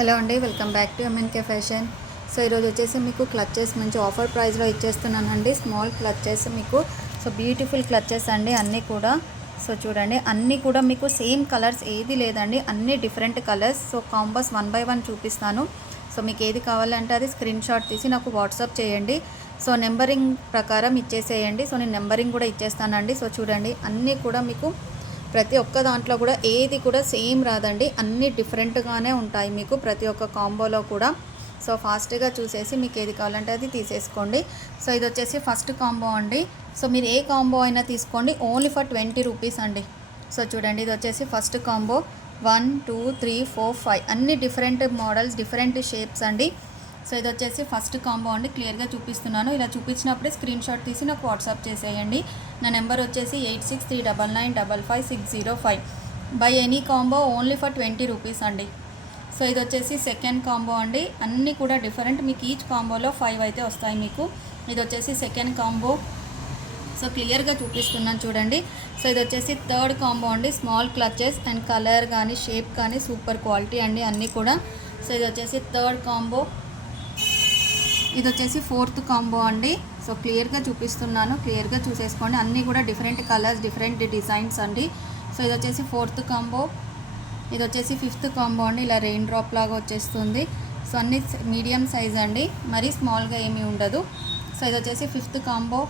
Hello అండి, welcome back to MNK fashion. So ఈరోజు వచ్చేసి మీకు క్లచెస్ మంచి ఆఫర్ ప్రైస్లో ఇచ్చేస్తున్నానండి. స్మాల్ క్లచెస్ మీకు. సో బ్యూటిఫుల్ క్లచెస్ అండి అన్నీ కూడా. సో చూడండి, అన్నీ కూడా మీకు సేమ్ కలర్స్ ఏది లేదండి, అన్నీ different colours. So combos 1 by 1 చూపిస్తాను. సో మీకు ఏది కావాలంటే అది స్క్రీన్ షాట్ తీసి నాకు వాట్సాప్ చేయండి. సో నెంబరింగ్ ప్రకారం ఇచ్చేసేయండి. సో నేను నెంబరింగ్ కూడా ఇచ్చేస్తానండి. సో చూడండి, అన్నీ కూడా మీకు ప్రతి ఒక్క దాంట్లో కూడా ఏది కూడా సేమ్ రాదండి, అన్నీ డిఫరెంట్గానే ఉంటాయి మీకు ప్రతి ఒక్క కాంబోలో కూడా. సో ఫాస్ట్గా చూసేసి మీకు ఏది కావాలంటే అది తీసేసుకోండి. సో ఇది వచ్చేసి ఫస్ట్ కాంబో అండి. సో మీరు ఏ కాంబో అయినా తీసుకోండి, ఓన్లీ ఫర్ 20 రూపీస్ అండి. సో చూడండి, ఇది వచ్చేసి ఫస్ట్ కాంబో 1 2 3 4 5 అన్ని డిఫరెంట్ మోడల్స్, డిఫరెంట్ షేప్స్ అండి. సో ఇది వచ్చేసి ఫస్ట్ కాంబో అండి. క్లియర్గా చూపిస్తున్నాను. ఇలా చూపించినప్పుడే స్క్రీన్ షాట్ తీసి నాకు వాట్సాప్ చేసేయండి. నా నెంబర్ వచ్చేసి 8639955605. By any combo only for 20 rupees అండి. సో ఇది వచ్చేసి సెకండ్ కాంబో అండి. అన్నీ కూడా డిఫరెంట్, మీకు ఈచ్ కాంబోలో 5 అయితే వస్తాయి మీకు. ఇది వచ్చేసి సెకండ్ కాంబో. సో క్లియర్గా చూపిస్తున్నాను చూడండి. సో ఇది వచ్చేసి థర్డ్ కాంబో అండి. స్మాల్ క్లచెస్ అండ్ కలర్ కానీ షేప్ కానీ సూపర్ క్వాలిటీ అండి అన్నీ కూడా. సో ఇది వచ్చేసి థర్డ్ కాంబో. ఇది వచ్చేసి ఫోర్త్ కాంబో అండి. సో క్లియర్గా చూపిస్తున్నాను, క్లియర్గా చూసేసుకోండి. అన్నీ కూడా డిఫరెంట్ కలర్స్, డిఫరెంట్ డిజైన్స్ అండి. సో ఇది వచ్చేసి ఫోర్త్ కాంబో. ఇది వచ్చేసి ఫిఫ్త్ కాంబో అండి. ఇలా రెయిన్ డ్రాప్ లాగా వచ్చేస్తుంది. సో అన్ని మీడియం సైజ్ అండి, మరీ స్మాల్గా ఏమీ ఉండదు. సో ఇది వచ్చేసి ఫిఫ్త్ కాంబో.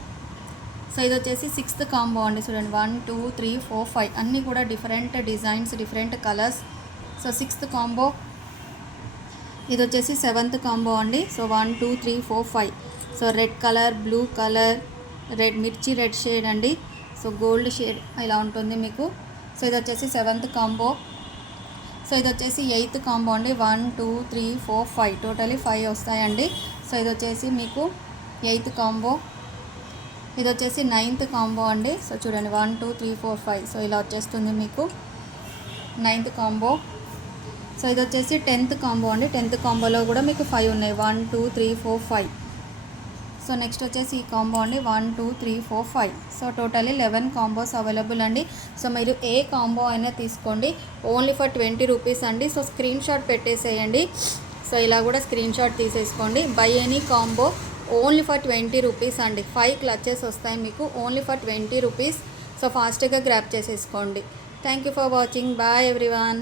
సో ఇది వచ్చేసి సిక్స్త్ కాంబో అండి. చూడండి, 1 2 3 4 5 అన్నీ కూడా different designs, different colours. So sixth combo. ఇది వచ్చేసి సెవెంత్ కాంబో అండి. So 1 2 3 4 5. So red colour, blue colour, red మిర్చి రెడ్ షేడ్ అండి. సో గోల్డ్ షేడ్ ఇలా ఉంటుంది మీకు. సో ఇది వచ్చేసి సెవెంత్ కాంబో. సో ఇది వచ్చేసి ఎయిత్ కాంబో అండి. 1 2 3 4 5 టోటలీ 5 వస్తాయండి. సో ఇది వచ్చేసి మీకు ఎయిత్ కాంబో. ఇది వచ్చేసి నైన్త్ కాంబో అండి. సో చూడండి, 1 2 3 4 5. సో ఇలా వచ్చేస్తుంది మీకు నైన్త్ కాంబో. సో ఇది వచ్చేసి 10th కాంబో అండి. 10th కాంబోలో కూడా మీకు 5 ఉన్నాయి. 1 2 3 4 5. సో నెక్స్ట్ వచ్చేసి ఈ కాంబో అండి. 1 2 3 4 5. సో టోటలీ 11 కాంబోస్ అవైలబుల్ అండి. సో మీరు ఏ కాంబో అయినా తీసుకోండి, ఓన్లీ ఫర్ 20 రూపీస్ అండి. సో స్క్రీన్ షాట్ పెట్టేసేయండి. సో ఇలా కూడా స్క్రీన్ షాట్ తీసేసుకోండి. Buy any combo only for 20 rupees అండి. 5 క్లచెస్ వస్తాయి మీకు, ఓన్లీ ఫర్ 20 రూపీస్. సో ఫాస్ట్గా గ్రాప్ చేసేసుకోండి. Thank you for watching. Bye everyone.